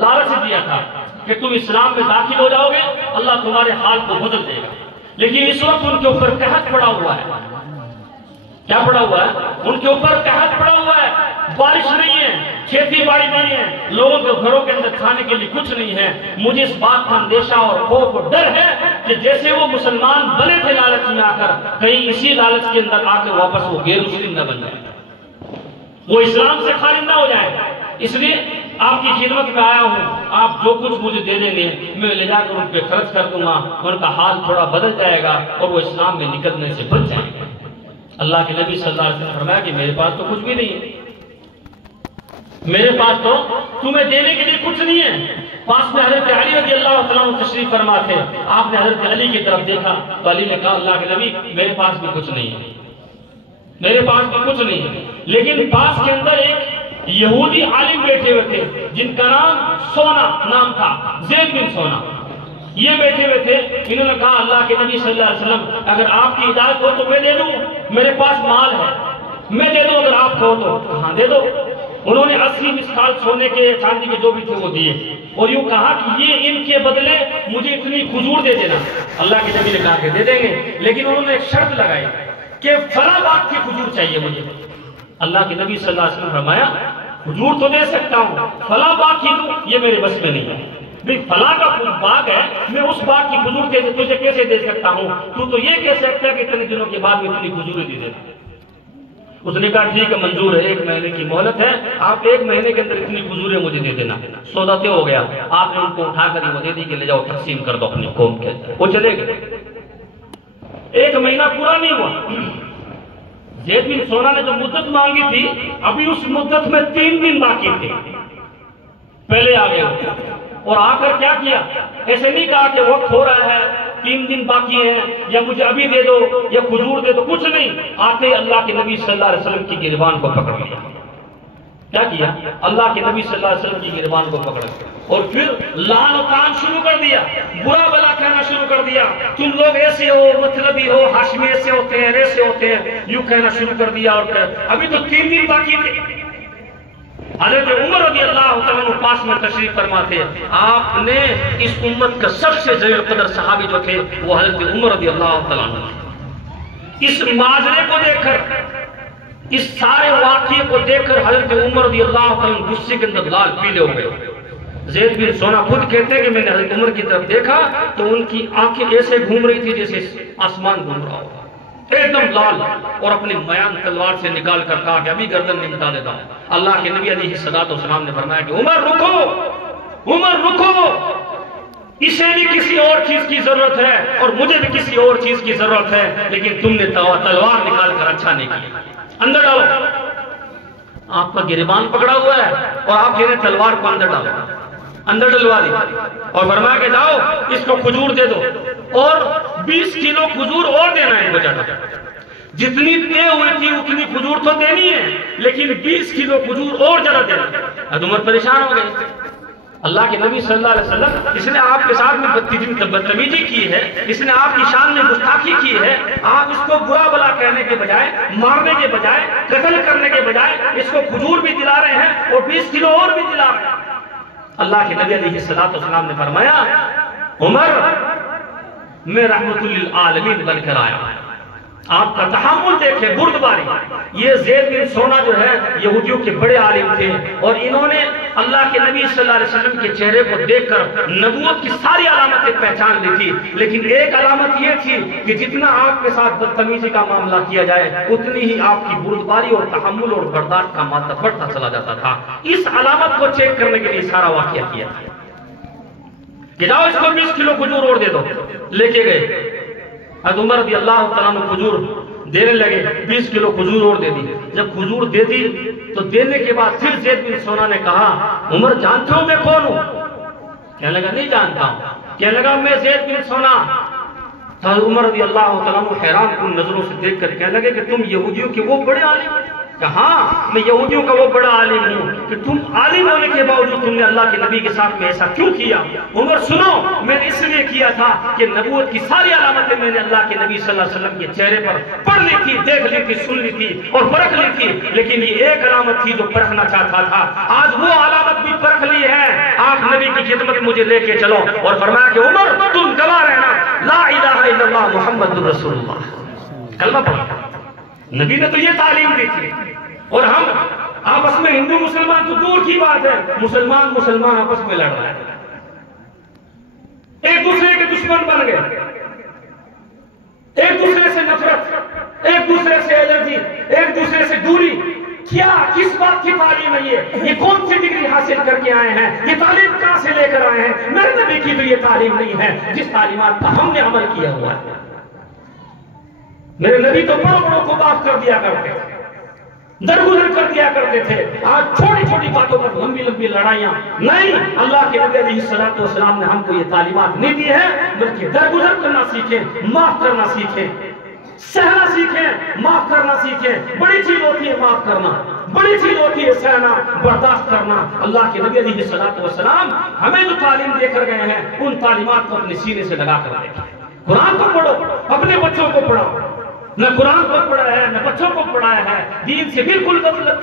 लालच दिया था कि तुम इस्लाम में दाखिल हो जाओगे, अल्लाह तुम्हारे हाल को बदल देगा, लेकिन इस वक्त उनके ऊपर कहत पड़ा हुआ है। क्या पड़ा हुआ है? उनके ऊपर कहत पड़ा हुआ है, बारिश नहीं है, खेती बाड़ी नहीं है, लोगों के घरों के अंदर खाने के लिए कुछ नहीं है। मुझे इस बात का अंदेशा और खौफ और डर है कि जैसे वो मुसलमान बने थे लालच में आकर, कहीं इसी लालच के अंदर आकर वापस वो गैर मुस्लिम न बन जाए, वो इस्लाम से खारिज ना हो जाए। इसलिए आपकी खिदमत में आया हूँ, आप जो कुछ मुझे दे देंगे मैं ले जाकर उन पर खर्च कर दूंगा, उनका हाल थोड़ा बदल जाएगा और वो इस्लाम में निकलने से बच जाएंगे। अल्लाह के नबी सल्लल्लाहु अलैहि वसल्लम ने फरमाया कि मेरे पास तो कुछ भी नहीं है, मेरे पास तो तुम्हें देने के लिए कुछ नहीं है। पास में हजरत अली रज़ी अल्लाह तआला अन्हु तशरीफ फरमा थे, आपने हजरत अली की तरफ देखा तो अली ने कहा अल्लाह के नबी मेरे पास भी कुछ नहीं है, मेरे पास भी कुछ नहीं है। लेकिन पास के अंदर एक यहूदी आलिम बैठे हुए थे जिनका नाम सोना नाम था, ज़ैद बिन सोना, ये बैठे हुए थे। इन्होंने कहा अल्लाह के नबी सल्लल्लाहु अलैहि वसल्लम अगर आपकी इजाजत हो तो मैं दे दूं, मेरे पास माल है, मैं दे दूं अगर आप कहो तो। हाँ दे दो। उन्होंने 80 मिसकाल सोने के चांदी के जो भी थे वो दिए और यूं कहा कि ये इनके बदले मुझे इतनी खजूर दे देना। अल्लाह के नबी ने कहा कि दे देंगे, लेकिन उन्होंने एक शर्त लगाई कि फला बात की खजूर चाहिए मुझे। अल्लाह के नबी सल्लल्लाहु अलैहि वसल्लम फरमाया खजूर तो दे सकता हूँ, फला बात की दूं ये मेरे बस में नहीं है। भाई फला का बाग है, मैं उस बाग की खजूर तुझे कैसे दे सकता हूँ, तू तो ये कह सकता है कि इतने दिनों के बाद में इतनी खजूरें दे देना। उसने कहा ठीक है, मंजूर है, 1 महीने की मोहलत है, आप 1 महीने के अंदर इतनी खजूरें मुझे दे देना। सौदा तय हो गया। आपने उनको उठाकर वो दे दी कि ले जाओ तकसीम कर दो अपनी कौम के अंदर। वो चले गए। 1 महीना पूरा नहीं हुआ, ज़ैद बिन सोना ने जो मुद्दत मांगी थी, अभी उस मुद्दत में 3 दिन बाकी थे, पहले आ गया। और आकर क्या किया, ऐसे नहीं कहा कि वक्त हो रहा है, 3 दिन बाकी हैं, या मुझे अभी दे दो या खजूर दे दो, कुछ नहीं। आते अल्लाह के नबी सल्लल्लाहु अलैहि वसल्लम की गिरबान को पकड़ लिया। क्या किया, अल्लाह के नबी सल्लल्लाहु अलैहि वसल्लम की गिरबान को पकड़ लिया और फिर लान और तान शुरू कर दिया, बुरा भला कहना शुरू कर दिया। तुम लोग ऐसे हो, मतलबी हो, हाशमी ऐसे होते हैं, ऐसे होते हैं, यूं कहना शुरू कर दिया। और अभी तो 3 दिन बाकी थे। हज़रत उमर रज़ियल्लाहु तआला अन्हु पास में तशरीफ फरमा थे। आपने इस उम्मत का सबसे जलील कदर सहाबी जो थे वो हज़रत उमर रज़ियल्लाहु तआला अन्हु। इस माजरे को देखकर, इस सारे वाक़ये को देखकर हज़रत उमर रज़ियल्लाहु तआला अन्हु गुस्से के अंदर लाल पीले हो गए। ज़ैद बिन सोना खुद कहते हैं कि मैंने हज़रत उमर की तरफ देखा तो उनकी आंखें ऐसे घूम रही थी जैसे आसमान घूम रहा हो, एकदम लाल, और अपनी मयान तलवार से निकाल कर कहा कि अभी गर्दन नहीं निकाल देता हूं। अल्लाह के नबी अलैहिस्सलातु वस्सलाम ने फरमाया कि उमर रुको, उमर रुको, इसे भी किसी और चीज की जरूरत है और मुझे भी किसी और चीज की जरूरत है, लेकिन तुमने तलवार निकाल कर अच्छा नहीं किया। अंदर डालो, आपका गिरबान पकड़ा हुआ है और आप कह रहे तलवार को अंदर डालो। अंदर डलवा दी और फरमाया कि जाओ इसको खजूर दे दो और 20 किलो खजूर और देना है इनको ज्यादा। जितनी तय हुई थी उतनी खजूर तो देनी है, लेकिन 20 किलो खजूर और ज्यादा देना। उमर परेशान हो गए। अल्लाह के नबी सल्लल्लाहु अलैहि वसल्लम, इसने आपके साथ में बदतमीजी की है, इसने आपकी शान में गुस्ताखी की है, आप इसको बुरा भला कहने के बजाय, मारने के बजाय, कत्ल करने के बजाय इसको खजूर भी दिला रहे हैं और 20 किलो और भी दिला रहे हैं। अल्लाह के नबी अलैहिस्सलातु वस्सलाम ने फरमाया, उमर मैं रहमतुल लिल आलमीन बनकर आया। आपका तहम्मुल देखे, बुर्दबारी। ये ज़ैद बिन सोना जो है यहूदियों के बड़े आलिम थे और इन्होंने अल्लाह के नबी सल्लल्लाहु अलैहि वसल्लम के चेहरे को देखकर नबूवत की सारी अलामतें पहचान ली थी, लेकिन एक अलामत ये थी कि जितना आपके साथ बदतमीजी का मामला किया जाए उतनी ही आपकी बुर्दबारी और तहम्मुल और बर्दाश्त का मात्रा बढ़ता चला जाता था। इस अलामत को चेक करने के लिए सारा वाकया किया कि जाओ इसको 20 किलो खजूर और दे दो। लेके गए, हज़रत उमर रज़ियल्लाहु तआला अन्हु खजूर देने लगे, 20 किलो खजूर और दे दी। जब खजूर दे दी तो देने के बाद फिर ज़ैद बिन सोना ने कहा, उमर जानते हो मैं कौन हूं? कहने लगा नहीं जानता हूं। कहने लगा मैं ज़ैद बिन सोना। हज़रत उमर रज़ियल्लाहु तआला अन्हु हैरान कुन नजरों से देखकर कहने लगे कि तुम यहूदियों के वो बड़े आलिम? हाँ मैं यहूदियों का वो बड़ा आलिम हूँ। कि तुम आलिम होने के बावजूद तुमने अल्लाह के नबी के साथ में ऐसा क्यों किया? उमर सुनो, मैंने इसलिए किया था कि नबूवत की सारी अलामतें मैंने अल्लाह के नबी सल्लल्लाहु अलैहि वसल्लम के चेहरे पर पढ़ ली थी, देख ली थी, सुन ली थी और परख ली थी, लेकिन ये एक अलामत थी जो परखना चाहता था। आज वो अलामत भी परख ली है। आप नबी की खिदमत मुझे लेके चलो। और फरमाया कि उमर तुम गवाह रहना, ला इलाहा इल्लल्लाह मुहम्मदुर रसूलुल्लाह, कलमा पढ़ा। नबी ने तो ये तालीम दी थी। और हम आपस में हिंदू मुसलमान तो दूर की बात है, मुसलमान मुसलमान आपस में लड़ रहा है, एक दूसरे के दुश्मन बन गए, एक दूसरे से नफरत, एक दूसरे से एलर्जी, एक दूसरे से दूरी। क्या किस बात की तालीम है ये कौन सी डिग्री हासिल करके आए हैं? ये तालीम कहां से लेकर आए हैं? मेरे नबी की तो ये तालीम नहीं है जिस तालीमात का हमने अमल किया हुआ है। मेरे नबी तो बड़ों बड़ों को माफ कर दिया करते थे, दरगुजर कर दिया करते थे। आज छोटी छोटी बातों पर लंबी लंबी लड़ाइयां नहीं। अल्लाह के नबी अलैहिस्सलातु वस्सलाम ने हमको ये तालीमात नहीं दी है, बल्कि दरगुजर करना सीखें, माफ करना सीखें, सहना सीखें, माफ करना सीखें। बड़ी चीज होती है माफ करना, बड़ी चीज होती है सहना, बर्दाश्त करना। अल्लाह के नबी अलैहिस्सलातु वस्सलाम हमें जो तालीम देकर गए हैं उन तालीमात को अपने सीने से लगा कर देखें। कुरान को पढ़ो, अपने बच्चों को पढ़ाओ। न कुरान को पढ़ा है न बच्चों को पढ़ाया है, दीन से बिल्कुल गफलत।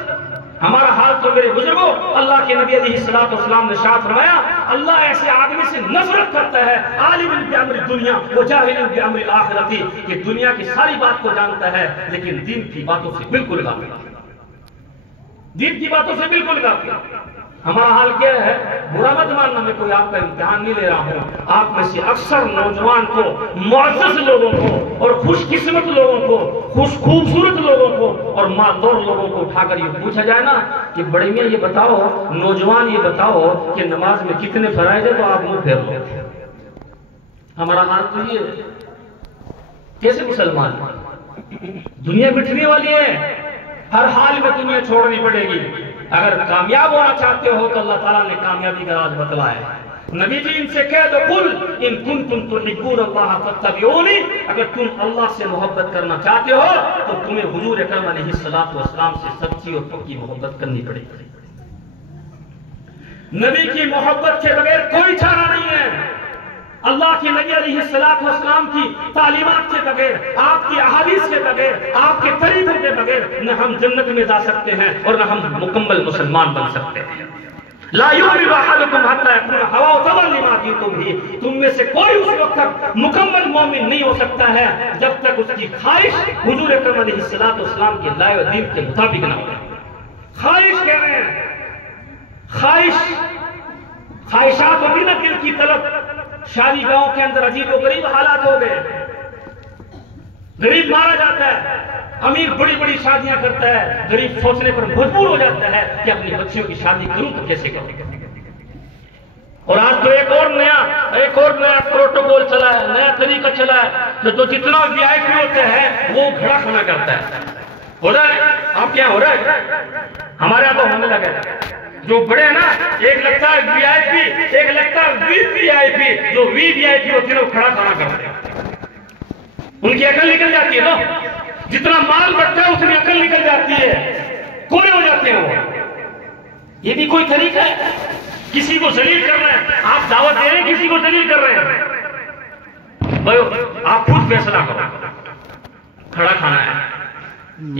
हमारा हाल तो मेरे बुजुर्गों, अल्लाह के नबी अलैहिस्सलातु वस्सलाम ने शाद फरमाया, अल्लाह ऐसे आदमी से नफरत करता है, आलिमुन बि अम्रि दुनिया व जाहिलुन बि अम्रि आखिरती, कि दुनिया की सारी बात को जानता है लेकिन दीन की बातों से बिल्कुल गाफिल, दीन की बातों से बिल्कुल गाफिल। हमारा हाल क्या है? बुरा मत मानना, मैं कोई आपका इम्तिहान नहीं ले रहा हूँ। आप में से अक्सर नौजवान को, मुअज़्ज़ज़ लोगों को और खुशकिस्मत लोगों को, खूबसूरत लोगों को और मालदौर लोगों को उठाकर ये पूछा जाए ना कि बड़े मियां ये बताओ, नौजवान ये बताओ कि नमाज में कितने फराइज है, तो आप मुंह फेर लो। हमारा हाल तो ये कैसे मुसलमान? दुनिया मिटने वाली है, हर हाल में दुनिया छोड़नी पड़ेगी। अगर कामयाब होना चाहते हो तो अल्लाह ताला ने कामयाबी का राज बतलाया है। नबी जी इनसे कह दो, कुल इन कुंतुम तुहिब्बूनल्लाह फत्तबिऊनी, अगर तुम अल्लाह से मोहब्बत करना चाहते हो तो तुम्हें हुजूर अकरम अलैहिस्सलातु वस्सलाम से सच्ची और पक्की मोहब्बत करनी पड़ेगी। नबी की मोहब्बत के बगैर कोई चारा नहीं है। अल्लाह के नबी अलैहिस्सलातु वस्सलाम की तालीमात के बगैर, आपकी अहादीस के बगैर, आपके तरीकों के बगैर न हम जन्नत में जा सकते हैं और न हम मुकम्मल मुसलमान बन सकते हैं। ला युमिनु अहदुकुम हत्ता यकुना हवाहु तबअन लिमा जीतुम बिही, तुम में से कोई उस वक्त तक मुकम्मल मोमिन नहीं हो सकता है जब तक उसकी ख्वाहिश हुजूर अकरम अलैहिस्सलातु वस्सलाम के लाए हुए दीन के मुताबिक ना हो। ख्वाहिश कह रहे हैं, ख्वाहिशात होती ना दिल की तलब। शादी गांव के अंदर अजीब और गरीब हालात हो गए, गरीब मारा जाता है, अमीर बड़ी बड़ी शादियां करता है, गरीब सोचने पर मजबूर हो जाता है कि अपनी बच्चियों की शादी करूं तो कैसे करूं। और आज तो एक और नया प्रोटोकॉल चला है, नया तरीका चला है, जो जितना वीआईपी होते हैं वो घड़ा खाना करता है। हो रहा है आपके यहाँ? हो रहा है, हमारे यहाँ तो होने लगा है। जो बड़े हैं ना, एक लगता है वीआईपी, एक लगता है वीवीआईपी। जो वीवीआईपी होती है वो खड़ा खाना करते हैं, उनकी अकल निकल जाती है। तो जितना माल बढ़ता है उतनी अकल निकल जाती है, कोरे हो जाते हैं वो। ये भी कोई तरीका है किसी को जलील करना है? आप दावत दे रहे हैं, किसी को जलील कर रहे हैं। भाई आप खुद फैसला करो, खड़ा खाना है।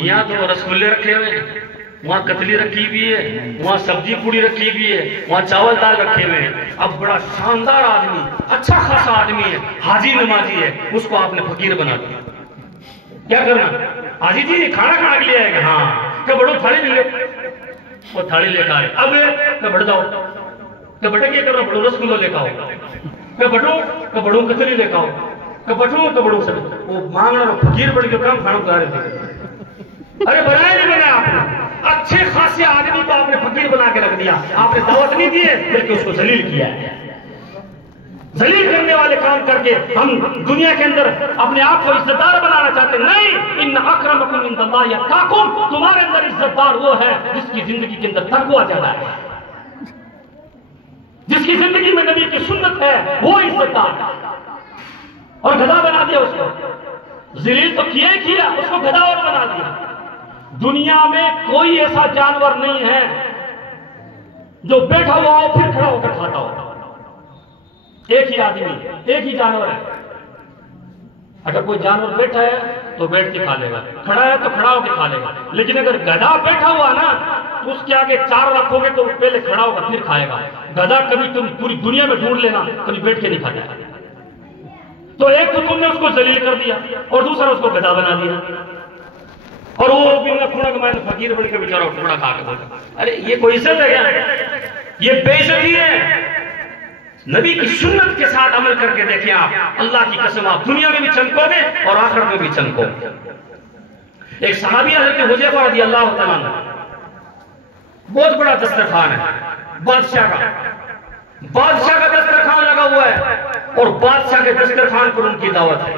यहाँ तो रसगुल्ले रखे हुए हैं, वहाँ कतली रखी हुई है, वहाँ सब्जी पूड़ी रखी हुई है, वहाँ चावल दाल रखे हुए हैं। अब बड़ा शानदार आदमी, अच्छा खासा आदमी है, हाजी नमाजी है, उसको आपने फकीर बना दिया। क्या करना? हाजी जी खाना खाने के लिए आएगा, हाँ क्या बड़ो थाली मिले, वो थाली लेकर आए। अब मैं बढ़ जाओ, क्या बटे क्या करना, बड़ो रसगुल्लो लेकर आओ, क्या बड़ो कतली लेकर आओ, क्या बड़ो सब वो मांगना फकीर बड़ के काम खाना खा रहे थे। अरे बनाया नहीं बनाया आपने? अच्छे खासे आदमी को आपने फकीर बना के रख दिया, आपने दावत नहीं दी है बल्कि उसको जलील किया है। जलील करने वाले काम करके हम दुनिया के अंदर अपने आप को इज्जतदार बनाना चाहते नहीं। इन्न अक्रमकुम इंदल्लाहि अत्काकुम, तुम्हारे अंदर इज्जतदार वो है जिसकी जिंदगी के अंदर तकवा ज्यादा है, जिसकी जिंदगी में नबी की सुन्नत है, वो इज्जतदार। और गधा बना दिया उसको, जलील तो किया ही किया, उसको गधा और बना दिया। दुनिया में कोई ऐसा जानवर नहीं है जो बैठा हुआ हो फिर खड़ा होकर खाता हो। एक ही आदमी, एक ही जानवर है। अगर कोई जानवर बैठा है तो बैठ के खा लेगा, खड़ा है तो खड़ा होकर खा लेगा। लेकिन अगर गधा बैठा हुआ ना तो उसके आगे चार रखोगे तो पहले खड़ा होगा फिर खाएगा। गधा कभी तुम पूरी दुनिया में ढूंढ लेना, कभी बैठ के नहीं खाता। तो एक तो तुमने उसको जलील कर दिया और दूसरा उसको गधा बना दिया। और वो फकीर बन के बेचारा टुकड़ा खा के बोला, अरे ये कोई इज्जत है क्या? ये बेइज्जती है। नबी की सुन्नत के साथ अमल करके देखें आप, अल्लाह की कसम आप दुनिया में भी चमकोगे और आखिरत में भी चमकोगे। एक सहाबी हज़रत हुज़ैफा रज़ियल्लाहु तआला अन्हु, बहुत बड़ा दस्तरखान है बादशाह का दस्तरखान लगा हुआ है और बादशाह के दस्तरखान पर उनकी दावत है।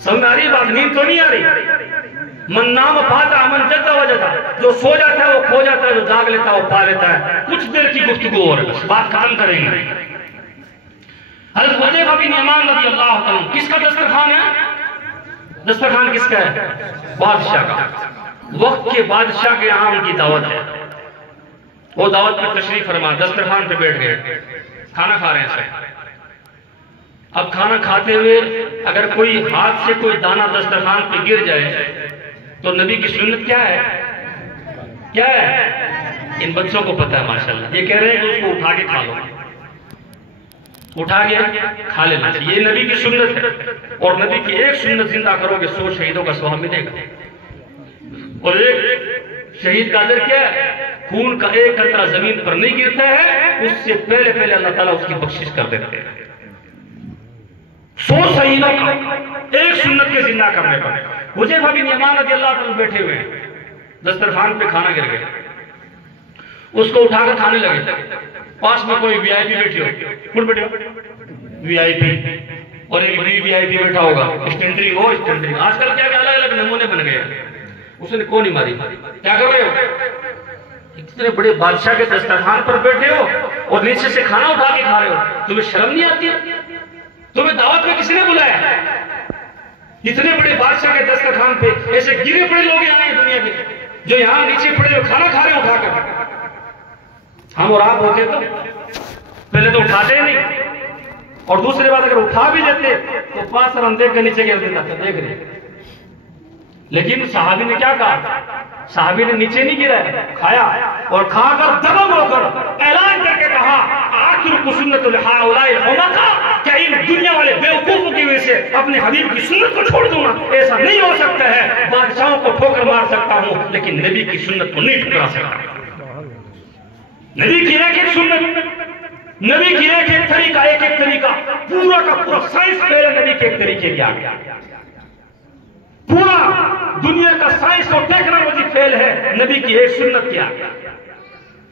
समझ में आ रही बात? नींद तो नहीं आ रही? मन नाम पाता मन जद्दा वजदा, जो सो जाता है वो खो जाता है, जो जाग लेता है वो पा लेता है। कुछ देर की गुफ्तगू और बात खत्म करेंगे। हज़रत हुज़ैफा बिन यमान रज़ियल्लाहु तआला, किसका दस्तरखान है? दस्तरखान किसका है? बादशाह का। वक्त के बादशाह के यहाँ उनकी दावत है। वो दावत पर तशरीफ फरमा, दस्तरखान पे बैठ गए, खाना खा रहे हैं सब। अब खाना खाते हुए अगर कोई हाथ से कोई दाना दस्तरखान पे गिर जाए तो नबी की सुन्नत क्या है? क्या है? इन बच्चों को पता है माशाल्लाह। ये कह रहे हैं कि उसको उठा के खा लो, उठा के खा लेना चाहिए, ये नबी की सुन्नत है। और नबी की एक सुन्नत जिंदा करोगे 100 शहीदों का सवाब मिलेगा। और एक शहीद का अजर क्या है? खून का एक कतरा जमीन पर नहीं गिरता है, उससे पहले पहले अल्लाह ताला उसकी बख्शिश कर देते हैं। 100 शहीदों का एक सुन्नत के जिंदा करने पर। हुज़ैफा बिन यमान रज़ियल्लाहु अन्हु बैठे हुए हैं, दस्तरखान पे खाना गिर गया, उसको उठाकर खाने लगे। पास में कोई वीआईपी बैठी हो, कौन बैठे हो? वीआईपी, और एक गरीब वीआईपी बैठा होगा, स्टैंडरी हो स्टैंडरी। आजकल क्या अलग अलग नमूने बन गए। उसने कौन ही मारी, क्या कर रहे हो? इतने बड़े बादशाह के दस्तरखान पर बैठे हो और नीचे से खाना उठा के खा रहे हो, तुम्हें शर्म नहीं आती? तुम्हें दावत में किसने बुलाया? इतने बड़े बादशाह के दस्तरखान पे ऐसे गिरे पड़े लोग आए दुनिया के, जो यहाँ नीचे पड़े हो खाना खा रहे हो उठाकर। हम और आप होते तो पहले तो उठाते ही नहीं, और दूसरी बात अगर उठा भी लेते तो 5 रन देख के नीचे गिर देता, देख रहे। लेकिन सहाबी ने क्या कहा? सहाबी ने नीचे नहीं गिरा, खाया और खाकर दबंग होकर ऐलान करके कहा, आखिर सुन्नतुल हाउलाई हुमका, क्या इन दुनिया वाले बेवकूफों की वजह से अपने हबीब की सुन्नत को छोड़ दूंगा? ऐसा नहीं हो सकता है। बादशाहों को ठोकर मार सकता हूं, लेकिन नबी की सुन्नत को नहीं ठुकरा सकता। नबी की एक एक सुन्नत, नबी की एक एक तरीका, एक एक तरीका, पूरा का पूरा साइंस पहले नबी के एक तरीके की आ गया। पूरा दुनिया का साइंस और टेक्नोलॉजी फेल है, नबी की एक सुन्नत की आ गया।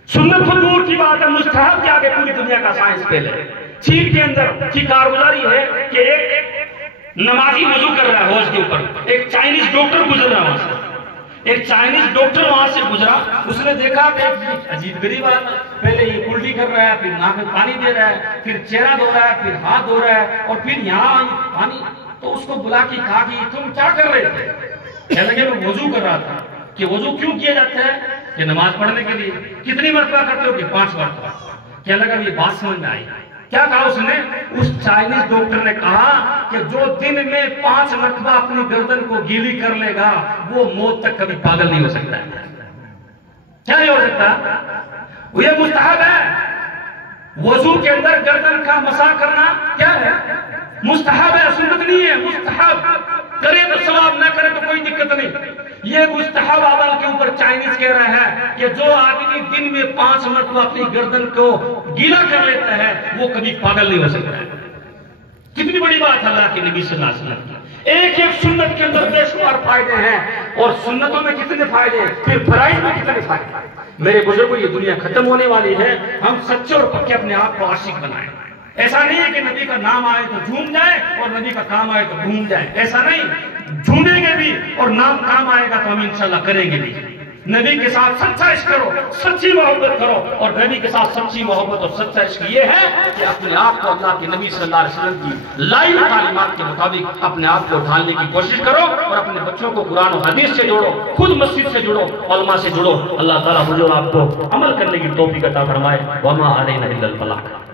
सुन्नत तो दूर की बात है, मुस्तहब के आगे पूरी दुनिया का साइंस फेल है। चीन के अंदर की कारगुजारी है कि एक नमाजी वजू कर रहा है हौज के ऊपर, एक चाइनीज डॉक्टर गुजर रहा है वहां से। एक चाइनीज डॉक्टर वहां से गुजरा, उसने देखा कि अजीब गरीब आदमी, पहले ये उल्टी कर रहा है, फिर नाक में पानी दे रहा है, फिर चेहरा धो रहा है, फिर हाथ धो रहा है, और फिर यहाँ पानी। तो उसको बुला के कहा कि तुम क्या कर रहे थे? कह लगे मैं वजू कर रहा था। कि वजू क्यों किया जाता है? कि नमाज पढ़ने के लिए। कितनी मरतबा करते हो? कि 5 मरतबा। क्या लगा ये बात समझ में आई? क्या कहा उसने? उस चाइनीज डॉक्टर ने कहा कि जो दिन में 5 मरतबा अपनी गर्दन को गीली कर लेगा, वो मौत तक कभी पागल नहीं हो सकता है। क्या नहीं हो सकता? ये मुस्तहब है। वजू के अंदर गर्दन का मसा करना क्या है? मुस्तहब है, सुन्नत नहीं है। मुस्तहब करे तो सवाब, ना करे तो कोई दिक्कत नहीं। ये मुस्तहब अमल के ऊपर चाइनीज कह रहा है कि जो आदमी दिन में 5 मरतबा अपनी गर्दन को गीला कर लेता है, वो कभी पागल नहीं हो सकता है। कितनी बड़ी बात है अल्लाह के नबी सल्लल्लाहु अलैहि वसल्लम की। एक एक सुन्नत के अंदर बेशुमार फायदे हैं, और सुन्नतों में कितने फायदे हैं, फिर फराइज में कितने फायदे। मेरे बुजुर्गों, ये दुनिया खत्म होने वाली है, हम सच्चे और पक्के अपने आप को आशिक बनाएं। ऐसा नहीं है कि नबी का नाम आए तो झूम जाए और नबी का काम आए तो घूम जाए, ऐसा नहीं। झूमेंगे भी और नाम काम आएगा तो हम इंशाल्लाह करेंगे भी। नबी के साथ सच्चा इश्क करो, सच्ची मोहब्बत करो, और नबी के साथ सच्ची मोहब्बत और सच्चा इश्क ये है कि अपने आप को अल्लाह के नबी सल्लल्लाहु अलैहि वसल्लम की लाइव तालीमात के मुताबिक अपने आप को ढालने की कोशिश करो, और अपने बच्चों को कुरान और हदीस से जोड़ो, खुद मस्जिद से जुड़ो, उलमा से जुड़ो। अल्लाह ताला मुझे और आपको अमल करने की तौफीक अता फरमाए। वमा अलैना इल्लल बलाग।